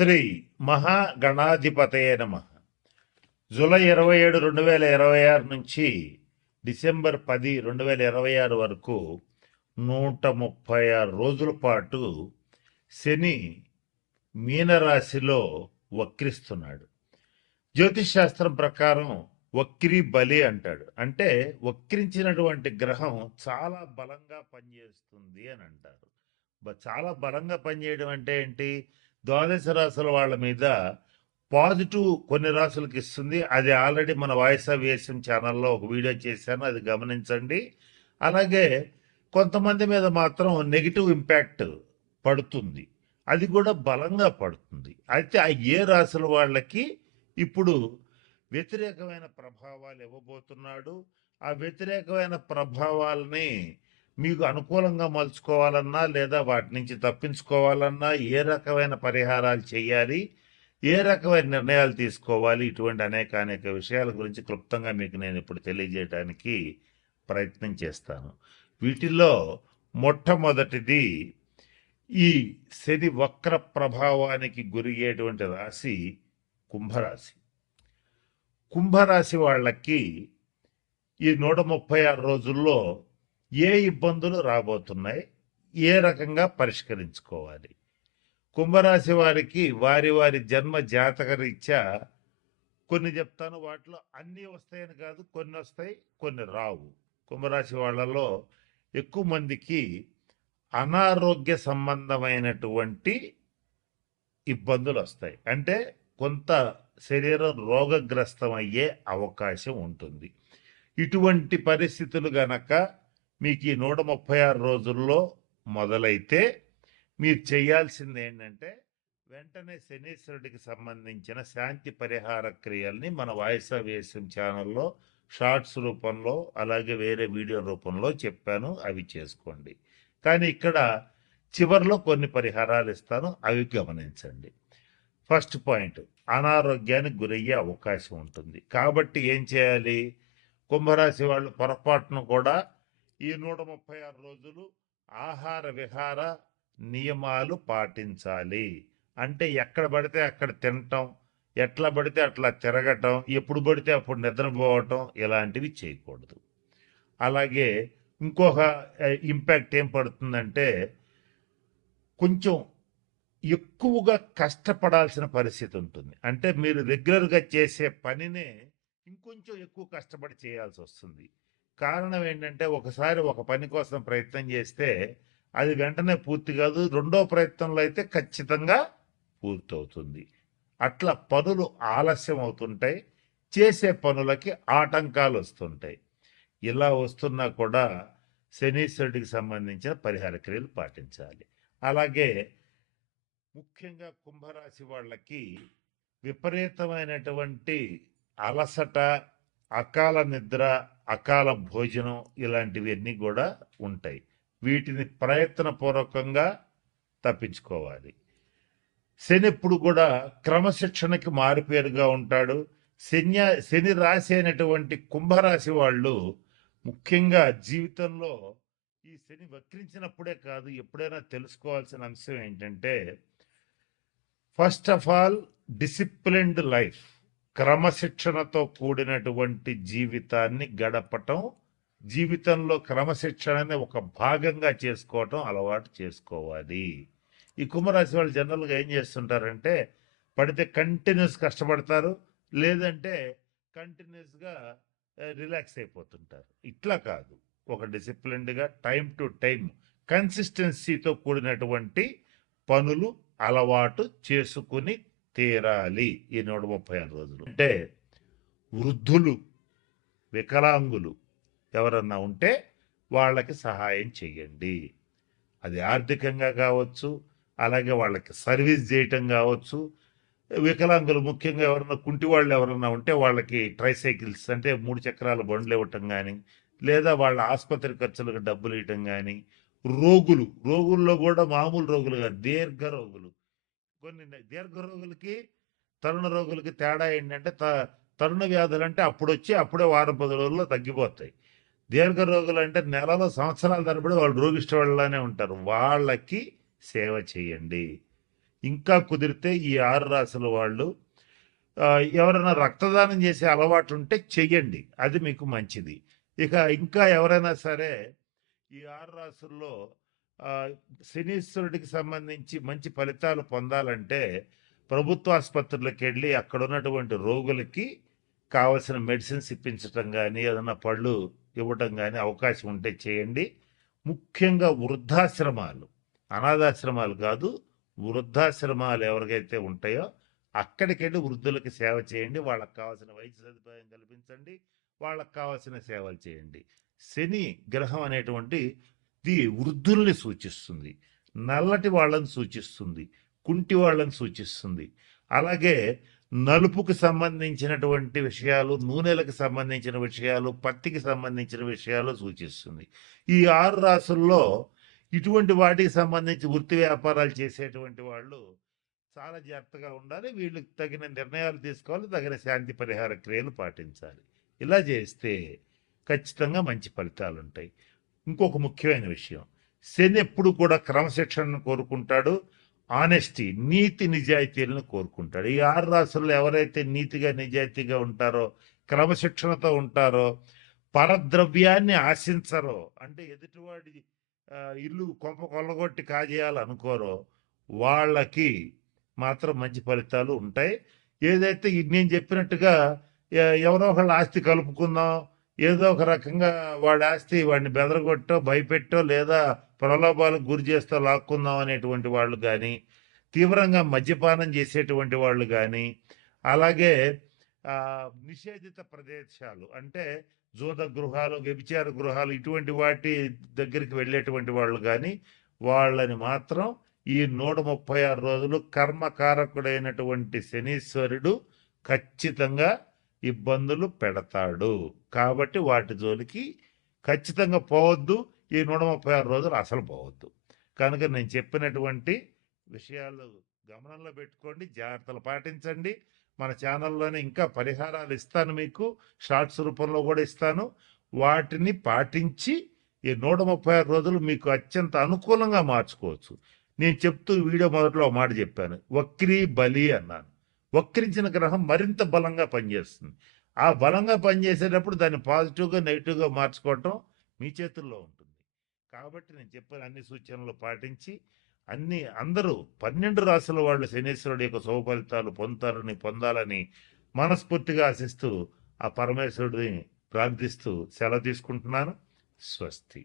శ్రీ మహాగణాధిపతయే నమః. జూలై 27, 2026 నుంచి డిసెంబర్ 10, 2026 వరకు 136 రోజుల పాటు శని మీనరాశిలో వక్రిస్తున్నాడు. జ్యోతిష్ శాస్త్రం ప్రకారం వక్రి బలి అంటాడు. అంటే వక్రించినటువంటి గ్రహం చాలా బలంగా పనిచేస్తుంది అని అంటారు. చాలా బలంగా పనిచేయడం అంటే ఏంటి? ద్వాదశ రాశుల వాళ్ళ మీద పాజిటివ్ కొన్ని రాసులకు ఇస్తుంది. అది ఆల్రెడీ మన వాయిస్ ఆఫ్ వేసం ఛానల్లో ఒక వీడియో చేశాను, అది గమనించండి. అలాగే కొంతమంది మీద మాత్రం నెగిటివ్ ఇంపాక్ట్ పడుతుంది, అది కూడా బలంగా పడుతుంది. అయితే ఆ ఏ రాశుల వాళ్ళకి ఇప్పుడు వ్యతిరేకమైన ప్రభావాలు ఇవ్వబోతున్నాడు. ఆ వ్యతిరేకమైన ప్రభావాలని మీకు అనుకూలంగా మలుచుకోవాలన్నా లేదా వాటి నుంచి తప్పించుకోవాలన్నా ఏ రకమైన పరిహారాలు చేయాలి, ఏ రకమైన నిర్ణయాలు తీసుకోవాలి, ఇటువంటి అనేక విషయాల గురించి క్లుప్తంగా మీకు నేను ఇప్పుడు తెలియజేయడానికి ప్రయత్నం చేస్తాను. వీటిల్లో మొట్టమొదటిది ఈ శని వక్ర ప్రభావానికి గురయ్యేటువంటి రాశి కుంభరాశి. కుంభరాశి వాళ్ళకి ఈ 136 రోజుల్లో ఏ ఇబ్బందులు రాబోతున్నాయి, ఏ రకంగా పరిష్కరించుకోవాలి? కుంభరాశి వారికి వారి వారి జన్మ జాతక రీత్యా కొన్ని చెప్తాను. వాటిలో అన్నీ వస్తాయని కాదు, కొన్ని వస్తాయి, కొన్ని రావు. కుంభరాశి వాళ్ళలో ఎక్కువ మందికి అనారోగ్య సంబంధమైనటువంటి ఇబ్బందులు వస్తాయి. అంటే కొంత శరీరం రోగగ్రస్తం అయ్యే అవకాశం ఉంటుంది. ఇటువంటి పరిస్థితులు గనక మీకు ఈ 136 రోజుల్లో మొదలైతే మీరు చేయాల్సింది ఏంటంటే వెంటనే శనీశ్వరుడికి సంబంధించిన శాంతి పరిహార క్రియల్ని మన వాయిస్ ఆఫ్ వేసం ఛానల్లో షార్ట్స్ రూపంలో అలాగే వేరే వీడియో రూపంలో చెప్పాను, అవి చేసుకోండి. కానీ ఇక్కడ చివరిలో కొన్ని పరిహారాలు ఇస్తాను, అవి గమనించండి. ఫస్ట్ పాయింట్, అనారోగ్యానికి గురయ్యే అవకాశం ఉంటుంది. కాబట్టి ఏం చేయాలి? కుంభరాశి వాళ్ళు పొరపాటును కూడా ఈ 136 రోజులు ఆహార విహార నియమాలు పాటించాలి. అంటే ఎక్కడ పడితే అక్కడ తినటం, ఎట్లా పడితే అట్లా తిరగటం, ఎప్పుడు పడితే అప్పుడు నిద్రపోవటం, ఇలాంటివి చేయకూడదు. అలాగే ఇంకొక ఇంపాక్ట్ ఏం పడుతుందంటే కొంచెం ఎక్కువగా కష్టపడాల్సిన పరిస్థితి ఉంటుంది. అంటే మీరు రెగ్యులర్గా చేసే పనినే ఇంకొంచెం ఎక్కువ కష్టపడి చేయాల్సి వస్తుంది. కారణం ఏంటంటే ఒకసారి ఒక పని కోసం ప్రయత్నం చేస్తే అది వెంటనే పూర్తి కాదు, రెండో ప్రయత్నంలో అయితే ఖచ్చితంగా పూర్తవుతుంది. అట్లా పనులు ఆలస్యం అవుతుంటాయి, చేసే పనులకి ఆటంకాలు వస్తుంటాయి. ఇలా వస్తున్నా కూడా శనీశ్వరుడికి సంబంధించిన పరిహార క్రియలు పాటించాలి. అలాగే ముఖ్యంగా కుంభరాశి వాళ్ళకి విపరీతమైనటువంటి అలసట, అకాల నిద్ర, అకాల భోజనం ఇలాంటివన్నీ కూడా ఉంటాయి. వీటిని ప్రయత్నపూర్వకంగా తప్పించుకోవాలి. శని ఎప్పుడు కూడా క్రమశిక్షణకి మారుపేరుగా ఉంటాడు. శని రాశి అయినటువంటి కుంభరాశి వాళ్ళు ముఖ్యంగా జీవితంలో ఈ శని వక్రించినప్పుడే కాదు, ఎప్పుడైనా తెలుసుకోవాల్సిన అంశం ఏంటంటే first of all disciplined life, క్రమశిక్షణతో కూడినటువంటి జీవితాన్ని గడపటం, జీవితంలో క్రమశిక్షణని ఒక భాగంగా చేసుకోవటం అలవాటు చేసుకోవాలి. ఈ కుంభరాశి వాళ్ళు జనరల్గా ఏం చేస్తుంటారంటే పడితే కంటిన్యూస్ కష్టపడతారు, లేదంటే కంటిన్యూస్గా రిలాక్స్ అయిపోతుంటారు. ఇట్లా కాదు, ఒక డిసిప్లిన్డ్గా టైం టు టైం కన్సిస్టెన్సీతో కూడినటువంటి పనులు అలవాటు చేసుకుని తీరాలి ఈ 136 రోజులు. అంటే వృద్ధులు, వికలాంగులు ఎవరన్నా ఉంటే వాళ్ళకి సహాయం చేయండి. అది ఆర్థికంగా కావచ్చు, అలాగే వాళ్ళకి సర్వీస్ చేయటం కావచ్చు. వికలాంగులు ముఖ్యంగా ఎవరన్నా కుంటి వాళ్ళు ఎవరన్నా ఉంటే వాళ్ళకి ట్రైసైకిల్స్ అంటే 3 చక్రాల బండ్లు ఇవ్వటం కానీ, లేదా వాళ్ళ ఆసుపత్రి ఖర్చులకు డబ్బులు ఇవ్వటం కానీ. రోగుల్లో కూడా మామూలు రోగులు కాదు, దీర్ఘ రోగులు. కొన్ని దీర్ఘ రోగులకి తరుణ రోగులకి తేడా ఏంటంటే తరుణ వ్యాధులు అంటే అప్పుడే వారం 10 రోజుల్లో తగ్గిపోతాయి. దీర్ఘ రోగులు అంటే నెలలో సంవత్సరాల తరబడి వాళ్ళు రోగిష్ట వాళ్ళనే ఉంటారు. వాళ్ళకి సేవ చేయండి. ఇంకా కుదిరితే ఈ 6 రాసుల వాళ్ళు ఎవరైనా రక్తదానం చేసే అలవాటు ఉంటే చెయ్యండి. అది మీకు మంచిది. ఇక ఇంకా ఎవరైనా సరే ఈ 6 రాసుల్లో ఆహ్, శనీశ్వరుడికి సంబంధించి మంచి ఫలితాలు పొందాలంటే ప్రభుత్వ ఆసుపత్రులకెళ్ళి అక్కడున్నటువంటి రోగులకి కావాల్సిన మెడిసిన్స్ ఇప్పించటం గానీ, ఏదన్నా పళ్ళు ఇవ్వటం గానీ అవకాశం ఉంటే చేయండి. ముఖ్యంగా వృద్ధాశ్రమాలు, అనాథాశ్రమాలు కాదు, వృద్ధాశ్రమాలు ఎవరికైతే ఉంటాయో అక్కడికెళ్ళి వృద్ధులకి సేవ చేయండి. వాళ్ళకి కావాల్సిన వైద్య సదుపాయం కల్పించండి. వాళ్ళకి కావాల్సిన సేవలు చేయండి. శని గ్రహం అనేటువంటిది వృద్ధుల్ని సూచిస్తుంది. నల్లటి వాళ్ళని సూచిస్తుంది. కుంటి వాళ్ళని సూచిస్తుంది. అలాగే నలుపుకు సంబంధించినటువంటి విషయాలు, నూనెలకు సంబంధించిన విషయాలు, పత్తికి సంబంధించిన విషయాలు సూచిస్తుంది. ఈ 6 రాసుల్లో ఇటువంటి వాటికి సంబంధించి వృత్తి వ్యాపారాలు చేసేటువంటి వాళ్ళు చాలా జాగ్రత్తగా ఉండాలి. వీళ్ళకి తగిన నిర్ణయాలు తీసుకోవాలి. తగిన శాంతి పరిహార క్రియలు పాటించాలి. ఇలా చేస్తే ఖచ్చితంగా మంచి ఫలితాలుంటాయి. ఇంకొక ముఖ్యమైన విషయం, శని ఎప్పుడు కూడా క్రమశిక్షణను కోరుకుంటాడు. ఆనెస్టీ, నీతి నిజాయితీలను కోరుకుంటాడు. ఈ 6 రాసుల్లో ఎవరైతే నీతిగా నిజాయితీగా ఉంటారో, క్రమశిక్షణతో ఉంటారో, పరద్రవ్యాన్ని ఆశించరో, అంటే ఎదుటివాడి ఇల్లు కొంప కొల్లగొట్టి కాజేయాలనుకోరో, వాళ్ళకి మాత్రం మంచి ఫలితాలు ఉంటాయి. ఏదైతే నేను చెప్పినట్టుగా ఎవరో ఒకళ్ళ ఆస్తి కలుపుకుందాం, ఏదో ఒక రకంగా వాడి ఆస్తి వాడిని బెదరగొట్టో, భయపెట్టో, లేదా ప్రలోభాలకు గురి చేస్తూ లాక్కుందాం అనేటువంటి వాళ్ళు కానీ, తీవ్రంగా మద్యపానం చేసేటువంటి వాళ్ళు కానీ, అలాగే నిషేధిత ప్రదేశాలు అంటే జూద గృహాలు, వ్యభిచార గృహాలు, ఇటువంటి వాటి దగ్గరికి వెళ్ళేటువంటి వాళ్ళు కానీ, వాళ్ళని మాత్రం ఈ 136 రోజులు కర్మకారకుడైనటువంటి శనీశ్వరుడు ఖచ్చితంగా ఇబ్బందులు పెడతాడు. కాబట్టి వాటి జోలికి ఖచ్చితంగా పోవద్దు. ఈ 136 రోజులు అసలు పోవద్దు. కనుక నేను చెప్పినటువంటి విషయాలు గమనంలో పెట్టుకోండి, జాగ్రత్తలు పాటించండి. మన ఛానల్లోనే ఇంకా పరిహారాలు ఇస్తాను, మీకు షార్ట్స్ రూపంలో కూడా ఇస్తాను. వాటిని పాటించి ఈ 136 రోజులు మీకు అత్యంత అనుకూలంగా మార్చుకోవచ్చు. నేను చెప్తూ వీడియో మొదట్లో ఒక మాట చెప్పాను, వక్రీ బలి అన్నాను. వక్రించిన గ్రహం మరింత బలంగా పనిచేస్తుంది. ఆ బలంగా పనిచేసేటప్పుడు దాన్ని పాజిటివ్గా నెగిటివ్గా మార్చుకోవటం మీ చేతుల్లో ఉంటుంది. కాబట్టి నేను చెప్పిన అన్ని సూచనలు పాటించి అందరూ 12 రాసుల వాళ్ళు శనీశ్వరుడు యొక్క శుభ ఫలితాలు పొందాలని మనస్ఫూర్తిగా ఆశిస్తూ ఆ పరమేశ్వరుడిని ప్రార్థిస్తూ సెలవు తీసుకుంటున్నాను. స్వస్తి.